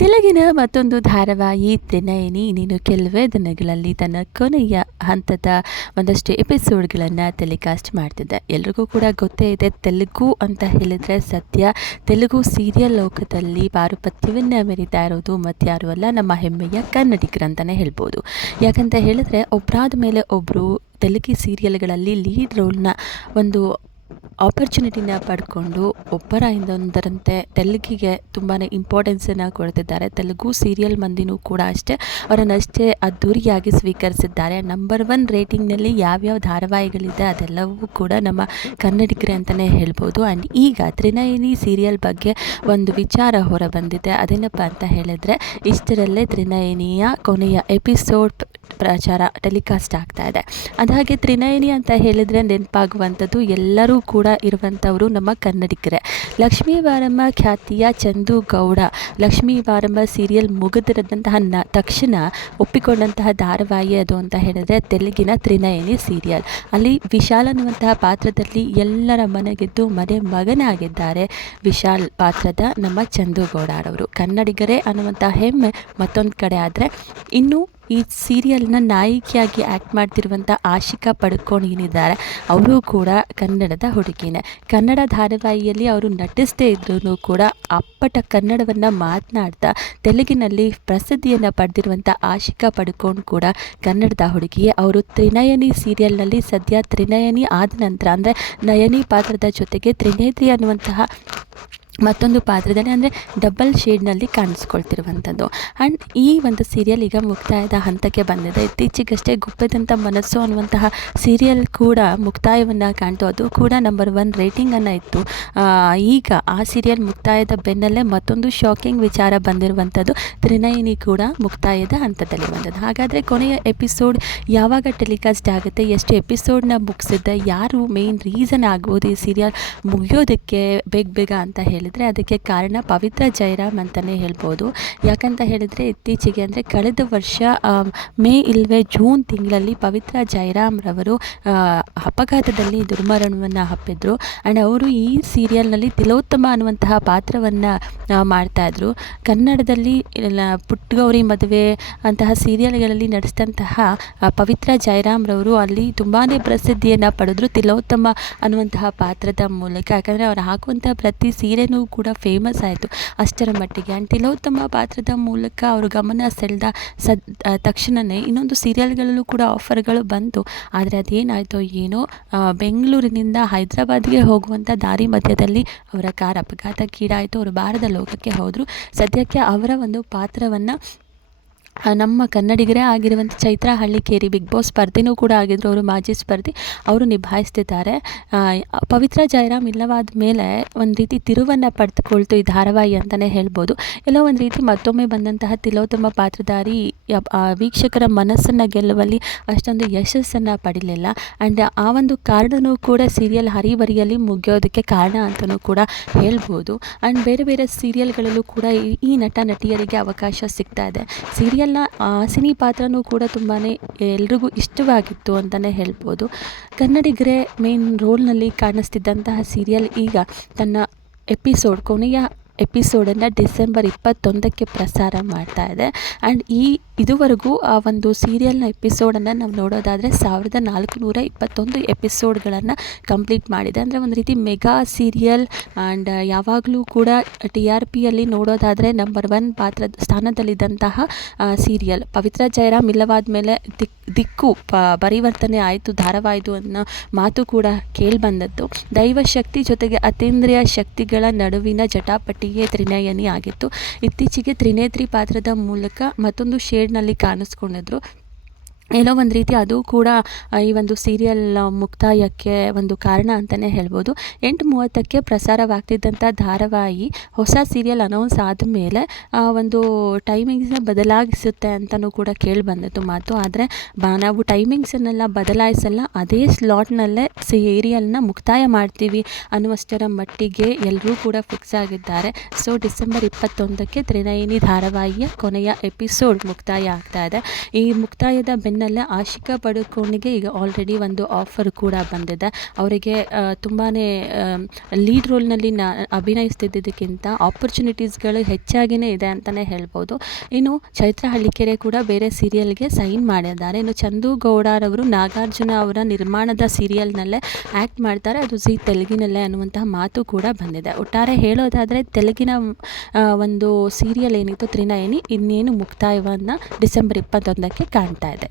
ತೆಲುಗಿನ ಮತ್ತೊಂದು ಧಾರಾವಾಹಿ ತ್ರಿನಯನಿ ನೀನು ಕೆಲವೇ ದಿನಗಳಲ್ಲಿ ತನ್ನ ಕೊನೆಯ ಹಂತದ ಒಂದಷ್ಟು ಎಪಿಸೋಡ್ಗಳನ್ನು ಟೆಲಿಕಾಸ್ಟ್ ಮಾಡ್ತಿದ್ದೆ. ಎಲ್ರಿಗೂ ಕೂಡ ಗೊತ್ತೇ ಇದೆ, ತೆಲುಗು ಅಂತ ಹೇಳಿದರೆ ಸದ್ಯ ತೆಲುಗು ಸೀರಿಯಲ್ ಲೋಕದಲ್ಲಿ ಪಾರುಪತ್ಯವನ್ನು ಮೆರೀತಾ ಇರೋದು ಮತ್ಯಾರು ಅಲ್ಲ, ನಮ್ಮ ಹೆಮ್ಮೆಯ ಕನ್ನಡಿಗರಂತಲೇ ಹೇಳ್ಬೋದು. ಯಾಕಂತ ಹೇಳಿದ್ರೆ ಒಬ್ಬರಾದ ಮೇಲೆ ಒಬ್ಬರು ತೆಲುಗು ಸೀರಿಯಲ್ಗಳಲ್ಲಿ ಲೀಡ್ ರೋಲ್ನ ಒಂದು ಆಪರ್ಚುನಿಟಿನ ಪಡ್ಕೊಂಡು ಒಬ್ಬರ ಹಿಂದೊಂದರಂತೆ ತೆಲುಗಿಗೆ ತುಂಬಾ ಇಂಪಾರ್ಟೆನ್ಸನ್ನು ಕೊಡ್ತಿದ್ದಾರೆ. ತೆಲುಗು ಸೀರಿಯಲ್ ಮಂದಿನೂ ಕೂಡ ಅಷ್ಟೇ ಅವರನ್ನಷ್ಟೇ ಅದ್ದೂರಿಯಾಗಿ ಸ್ವೀಕರಿಸಿದ್ದಾರೆ. ನಂಬರ್ 1 ರೇಟಿಂಗ್ನಲ್ಲಿ ಯಾವ್ಯಾವ ಧಾರಾವಾಹಿಗಳಿದೆ ಅದೆಲ್ಲವೂ ಕೂಡ ನಮ್ಮ ಕನ್ನಡಿಗರೇ ಅಂತಲೇ ಹೇಳ್ಬೋದು. ಆ್ಯಂಡ್ ಈಗ ತ್ರಿನಯನಿ ಸೀರಿಯಲ್ ಬಗ್ಗೆ ಒಂದು ವಿಚಾರ ಹೊರ ಬಂದಿದೆ. ಅದೇನಪ್ಪ ಅಂತ ಹೇಳಿದರೆ, ಇಷ್ಟರಲ್ಲೇ ತ್ರಿನಯನಿಯ ಕೊನೆಯ ಎಪಿಸೋಡ್ ಪ್ರಚಾರ ಟೆಲಿಕಾಸ್ಟ್ ಆಗ್ತಾ ಇದೆ. ಅದಾಗೆ ತ್ರಿನಯನಿ ಅಂತ ಹೇಳಿದರೆ ನೆನಪಾಗುವಂಥದ್ದು ಎಲ್ಲರೂ ಕೂಡ ಇರುವಂಥವರು ನಮ್ಮ ಕನ್ನಡಿಗರೇ. ಲಕ್ಷ್ಮೀ ಬಾರಮ್ಮ ಖ್ಯಾತಿಯ ಚಂದು ಗೌಡ ಲಕ್ಷ್ಮೀ ಬಾರಮ್ಮ ಸೀರಿಯಲ್ ಮುಗಿದಿರದಂತಹ ತಕ್ಷಣ ಒಪ್ಪಿಕೊಂಡಂತಹ ಧಾರಾವಾಹಿ ಅದು ಅಂತ ಹೇಳಿದರೆ ತೆಲುಗಿನ ತ್ರಿನಯನಿ ಸೀರಿಯಲ್. ಅಲ್ಲಿ ವಿಶಾಲ್ ಅನ್ನುವಂತಹ ಪಾತ್ರದಲ್ಲಿ ಎಲ್ಲರ ಮನೆಗೆದ್ದು ಮನೆ ಮಗನಾಗಿದ್ದಾರೆ. ವಿಶಾಲ್ ಪಾತ್ರದ ನಮ್ಮ ಚಂದು ಗೌಡರವರು ಕನ್ನಡಿಗರೇ ಅನ್ನುವಂಥ ಹೆಮ್ಮೆ ಮತ್ತೊಂದು ಕಡೆ ಆದರೆ, ಇನ್ನು ಈ ಸೀರಿಯಲ್ನ ನಾಯಕಿಯಾಗಿ ಆ್ಯಕ್ಟ್ ಮಾಡ್ತಿರುವಂಥ ಆಶಿಕಾ ಪಡುಕೋಣ್ ಏನಿದ್ದಾರೆ ಅವರು ಕೂಡ ಕನ್ನಡದ ಹುಡುಗಿನೇ. ಕನ್ನಡ ಧಾರಾವಾಹಿಯಲ್ಲಿ ಅವರು ನಟಿಸದೇ ಇದ್ರೂ ಕೂಡ ಅಪ್ಪಟ ಕನ್ನಡವನ್ನು ಮಾತನಾಡ್ತಾ ತೆಲುಗಿನಲ್ಲಿ ಪ್ರಸಿದ್ಧಿಯನ್ನು ಪಡೆದಿರುವಂಥ ಆಶಿಕಾ ಪಡುಕೋಣ್ ಕೂಡ ಕನ್ನಡದ ಹುಡುಗಿಯೇ. ಅವರು ತ್ರಿನಯನಿ ಸೀರಿಯಲ್ನಲ್ಲಿ ಸದ್ಯ ತ್ರಿನಯನಿ ಆದ ನಂತರ ಅಂದರೆ ನಯನಿ ಪಾತ್ರದ ಜೊತೆಗೆ ತ್ರಿನೇತ್ರಿ ಅನ್ನುವಂತಹ ಮತ್ತೊಂದು ಪಾತ್ರದಲ್ಲಿ ಅಂದರೆ ಡಬಲ್ ಶೇಡ್ನಲ್ಲಿ ಕಾಣಿಸ್ಕೊಳ್ತಿರುವಂಥದ್ದು. ಆ್ಯಂಡ್ ಈ ಒಂದು ಸೀರಿಯಲ್ ಈಗ ಮುಕ್ತಾಯದ ಹಂತಕ್ಕೆ ಬಂದಿದೆ. ಇತ್ತೀಚೆಗಷ್ಟೇ ಗುಪ್ಪೆದಂಥ ಮನಸ್ಸು ಅನ್ನುವಂತಹ ಸೀರಿಯಲ್ ಕೂಡ ಮುಕ್ತಾಯವನ್ನು ಕಾಣ್ತು. ಅದು ಕೂಡ ನಂಬರ್ 1 ರೇಟಿಂಗನ್ನು ಇತ್ತು. ಈಗ ಆ ಸೀರಿಯಲ್ ಮುಕ್ತಾಯದ ಬೆನ್ನಲ್ಲೇ ಮತ್ತೊಂದು ಶಾಕಿಂಗ್ ವಿಚಾರ ಬಂದಿರುವಂಥದ್ದು. ತ್ರಿನಯನಿ ಕೂಡ ಮುಕ್ತಾಯದ ಹಂತದಲ್ಲಿ ಬಂದದ್ದು. ಹಾಗಾದರೆ ಕೊನೆಯ ಎಪಿಸೋಡ್ ಯಾವಾಗ ಟೆಲಿಕಾಸ್ಟ್ ಆಗುತ್ತೆ, ಎಷ್ಟು ಎಪಿಸೋಡ್ನ ಮುಗಿಸಿದ್ದೆ, ಯಾರು ಮೇನ್ ರೀಸನ್ ಆಗ್ಬೋದು ಈ ಸೀರಿಯಲ್ ಮುಗಿಯೋದಕ್ಕೆ ಬೇಗ ಅಂತ ಹೇಳಿದರೆ ಅದಕ್ಕೆ ಕಾರಣ ಪವಿತ್ರ ಜಯರಾಮ್ ಅಂತಲೇ ಹೇಳ್ಬೋದು. ಯಾಕಂತ ಹೇಳಿದರೆ ಇತ್ತೀಚೆಗೆ ಅಂದರೆ ಕಳೆದ ವರ್ಷ ಮೇ ಇಲ್ಲವೇ ಜೂನ್ ತಿಂಗಳಲ್ಲಿ ಪವಿತ್ರ ಜಯರಾಮ್ ರವರು ಅಪಘಾತದಲ್ಲಿ ದುರ್ಮರಣವನ್ನು ಅಪ್ಪಿದ್ರು. ಆ್ಯಂಡ್ ಅವರು ಈ ಸೀರಿಯಲ್ನಲ್ಲಿ ತಿಲೋತ್ತಮ ಅನ್ನುವಂತಹ ಪಾತ್ರವನ್ನು ಮಾಡ್ತಾಯಿದ್ರು. ಕನ್ನಡದಲ್ಲಿ ಪುಟ್ಟಗೌರಿ ಮದುವೆ ಅಂತಹ ಸೀರಿಯಲ್ಗಳಲ್ಲಿ ನಡೆಸಿದಂತಹ ಪವಿತ್ರ ಜಯರಾಮ್ ರವರು ಅಲ್ಲಿ ತುಂಬಾ ಪ್ರಸಿದ್ಧಿಯನ್ನು ಪಡೆದ್ರು ತಿಲೋತ್ತಮ ಅನ್ನುವಂತಹ ಪಾತ್ರದ ಮೂಲಕ. ಯಾಕಂದರೆ ಅವರು ಹಾಕುವಂಥ ಪ್ರತಿ ಸೀರೆನೂ ಕೂಡ ಫೇಮಸ್ ಆಯಿತು ಅಷ್ಟರ ಮಟ್ಟಿಗೆ. ಆ್ಯಂಡ್ ತಿಲೋತ್ತಮ ಪಾತ್ರದ ಮೂಲಕ ಅವರು ಗಮನ ಸೆಳೆದ ತಕ್ಷಣವೇ ಇನ್ನೊಂದು ಸೀರಿಯಲ್ಗಳಲ್ಲೂ ಕೂಡ ಆಫರ್ಗಳು ಬಂತು. ಆದರೆ ಅದೇನಾಯಿತೋ ಏನೋ, ಬೆಂಗಳೂರಿನಿಂದ ಹೈದರಾಬಾದ್ಗೆ ಹೋಗುವಂಥ ದಾರಿ ಮಧ್ಯದಲ್ಲಿ ಅವರ ಕಾರ್ ಅಪಘಾತಕ್ಕೀಡಾಯಿತು. ಅವರು ಬಾರದ ಲೋಕಕ್ಕೆ ಹೋದರು. ಸದ್ಯಕ್ಕೆ ಅವರ ಒಂದು ಪಾತ್ರವನ್ನು ನಮ್ಮ ಕನ್ನಡಿಗರೇ ಆಗಿರುವಂಥ ಚೈತ್ರಾ ಹಳ್ಳಿಕೇರಿ ಬಿಗ್ ಬಾಸ್ ಸ್ಪರ್ಧಿನೂ ಕೂಡ ಆಗಿದ್ದರು. ಅವರು ಮಾಜಿ ಸ್ಪರ್ಧಿ, ಅವರು ನಿಭಾಯಿಸ್ತಿದ್ದಾರೆ. ಪವಿತ್ರ ಜಯರಾಮ್ ಇಲ್ಲವಾದ ಮೇಲೆ ಒಂದು ರೀತಿ ತಿರುವನ್ನು ಪಡೆದುಕೊಳ್ತು ಈ ಧಾರಾವಾಹಿ ಅಂತಲೇ ಹೇಳ್ಬೋದು. ಎಲ್ಲೋ ಒಂದು ರೀತಿ ಮತ್ತೊಮ್ಮೆ ಬಂದಂತಹ ತಿಲೋತ್ತಮ ಪಾತ್ರಧಾರಿ ವೀಕ್ಷಕರ ಮನಸ್ಸನ್ನು ಗೆಲ್ಲುವಲ್ಲಿ ಅಷ್ಟೊಂದು ಯಶಸ್ಸನ್ನು ಪಡೀಲಿಲ್ಲ. ಆ್ಯಂಡ್ ಆ ಒಂದು ಕಾರಣವೂ ಕೂಡ ಸೀರಿಯಲ್ ಹರಿಬರಿಯಲ್ಲಿ ಮುಗಿಯೋದಕ್ಕೆ ಕಾರಣ ಅಂತಲೂ ಕೂಡ ಹೇಳ್ಬೋದು. ಆ್ಯಂಡ್ ಬೇರೆ ಬೇರೆ ಸೀರಿಯಲ್ಗಳಲ್ಲೂ ಕೂಡ ಈ ನಟ ನಟಿಯರಿಗೆ ಅವಕಾಶ ಸಿಗ್ತಾ ಇದೆ. ಸೀರಿಯಲ್ನ ಸಿನಿ ಪಾತ್ರನೂ ಕೂಡ ತುಂಬಾ ಎಲ್ರಿಗೂ ಇಷ್ಟವಾಗಿತ್ತು ಅಂತಲೇ ಹೇಳ್ಬೋದು. ಕನ್ನಡಿಗರೇ ಮೇನ್ ರೋಲ್ನಲ್ಲಿ ಕಾಣಿಸ್ತಿದ್ದಂತಹ ಸೀರಿಯಲ್ ಈಗ ತನ್ನ ಕೊನೆಯ ಎಪಿಸೋಡನ್ನು ಡಿಸೆಂಬರ್ 21ಕ್ಕೆ ಪ್ರಸಾರ ಮಾಡ್ತಾ ಇದೆ. ಆ್ಯಂಡ್ ಇದುವರೆಗೂ ಆ ಒಂದು ಸೀರಿಯಲ್ನ ಎಪಿಸೋಡನ್ನು ನಾವು ನೋಡೋದಾದರೆ 1421 ಎಪಿಸೋಡ್ಗಳನ್ನು ಕಂಪ್ಲೀಟ್ ಮಾಡಿದೆ. ಅಂದರೆ ಒಂದು ರೀತಿ ಮೆಗಾ ಸೀರಿಯಲ್. ಆ್ಯಂಡ್ ಯಾವಾಗಲೂ ಕೂಡ TRPಯಲ್ಲಿ ನೋಡೋದಾದರೆ ನಂಬರ್ 1 ಸ್ಥಾನದಲ್ಲಿದ್ದಂತಹ ಸೀರಿಯಲ್. ಪವಿತ್ರ ಜಯರಾಮ್ ಇಲ್ಲವಾದ ಮೇಲೆ ದಿಕ್ಕು ಪರಿವರ್ತನೆ ಆಯಿತು ಧಾರಾವಾಹಿದು ಅನ್ನೋ ಮಾತು ಕೂಡ ಕೇಳಿಬಂದದ್ದು. ದೈವಶಕ್ತಿ ಜೊತೆಗೆ ಅತೀಂದ್ರಿಯ ಶಕ್ತಿಗಳ ನಡುವಿನ ಜಟಾಪಟಿಯೇ ತ್ರಿನಯನಿ ಆಗಿತ್ತು. ಇತ್ತೀಚೆಗೆ ತ್ರಿನೇತ್ರಿ ಪಾತ್ರದ ಮೂಲಕ ಮತ್ತೊಂದು ಶೇಡ್ನಲ್ಲಿ ಕಾಣಿಸ್ಕೊಂಡಿದ್ರು. ಏನೋ ಒಂದು ರೀತಿ ಅದು ಕೂಡ ಈ ಒಂದು ಸೀರಿಯಲ್ ಮುಕ್ತಾಯಕ್ಕೆ ಒಂದು ಕಾರಣ ಅಂತಲೇ ಹೇಳ್ಬೋದು. 8:30ಕ್ಕೆ ಪ್ರಸಾರವಾಗ್ತಿದ್ದಂಥ ಧಾರಾವಾಹಿ ಹೊಸ ಸೀರಿಯಲ್ ಅನೌನ್ಸ್ ಆದಮೇಲೆ ಒಂದು ಟೈಮಿಂಗ್ಸ್ನ ಬದಲಾಯಿಸುತ್ತೆ ಅಂತಲೂ ಕೂಡ ಕೇಳಿಬಂದಿತ್ತು ಮಾತು. ಆದರೆ ನಾವು ಟೈಮಿಂಗ್ಸನ್ನೆಲ್ಲ ಬದಲಾಯಿಸಲ್ಲ, ಅದೇ ಸ್ಲಾಟ್ನಲ್ಲೇ ಸೀರಿಯಲ್ನ ಮುಕ್ತಾಯ ಮಾಡ್ತೀವಿ ಅನ್ನುವಷ್ಟರ ಮಟ್ಟಿಗೆ ಎಲ್ಲರೂ ಕೂಡ ಫಿಕ್ಸ್ ಆಗಿದ್ದಾರೆ. ಸೊ ಡಿಸೆಂಬರ್ 21ಕ್ಕೆ ತ್ರಿನಯನಿ ಧಾರಾವಾಹಿಯ ಕೊನೆಯ ಎಪಿಸೋಡ್ ಮುಕ್ತಾಯ ಆಗ್ತಾ ಇದೆ. ಈ ಮುಕ್ತಾಯದ ಫಿಲ್ಮ್ನಲ್ಲೇ ಆಶಿಕಾ ಪಡುಕೋಣೆಗೆ ಈಗ ಆಲ್ರೆಡಿ ಒಂದು ಆಫರ್ ಕೂಡ ಬಂದಿದೆ. ಅವರಿಗೆ ತುಂಬಾ ಲೀಡ್ ರೋಲ್ನಲ್ಲಿ ಅಭಿನಯಿಸ್ತಿದ್ದಕ್ಕಿಂತ ಆಪರ್ಚುನಿಟೀಸ್ಗಳು ಹೆಚ್ಚಾಗಿಯೇ ಇದೆ ಅಂತಲೇ ಹೇಳ್ಬೋದು. ಇನ್ನು ಚೈತ್ರ ಹಳ್ಳಿಕೆರೆ ಕೂಡ ಬೇರೆ ಸೀರಿಯಲ್ಗೆ ಸೈನ್ ಮಾಡಿದ್ದಾರೆ. ಇನ್ನು ಚಂದು ಗೌಡರವರು ನಾಗಾರ್ಜುನ ಅವರ ನಿರ್ಮಾಣದ ಸೀರಿಯಲ್ನಲ್ಲೇ ಆ್ಯಕ್ಟ್ ಮಾಡ್ತಾರೆ, ಅದು ಜೀ ತೆಲುಗಿನಲ್ಲೇ ಅನ್ನುವಂತಹ ಮಾತು ಕೂಡ ಬಂದಿದೆ. ಒಟ್ಟಾರೆ ಹೇಳೋದಾದರೆ ತೆಲುಗಿನ ಒಂದು ಸೀರಿಯಲ್ ಏನಿತ್ತು ತ್ರಿನಯನಿ ಇನ್ನೇನು ಮುಕ್ತಾಯವನ್ನು ಡಿಸೆಂಬರ್ 21ಕ್ಕೆ ಕಾಣ್ತಾ ಇದೆ.